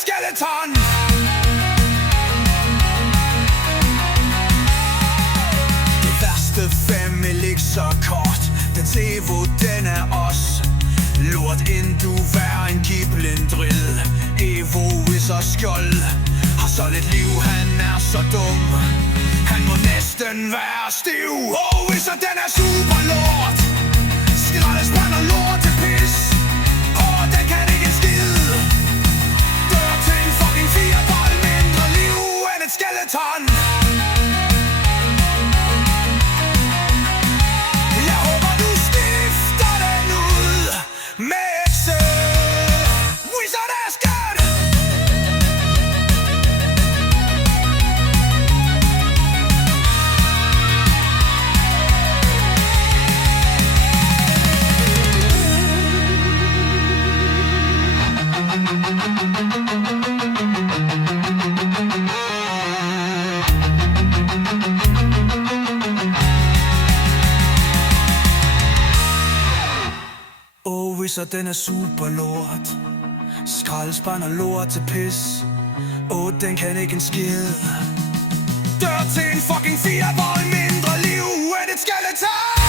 et skeleton. Det værste femmel ikke så kort. Den Evo, den er os. Lort end du vær en giblendrill. Evo is og skjold. Har så lidt liv, han er så dum. Han må næsten være stiv. Hvis den er super lort. Skraldespand og lort til pis. Den kan ikke en skid. Dør til en fucking firebold. Mindre liv end et skeleton. Jeg håber du skifter den ud med ekse. Wizard er skat. Wizard, den er super lort. Skraldespand og lort til pis. Den kan ikke en skid. Dør til en fucking firebold. Mindre liv end et skeleton.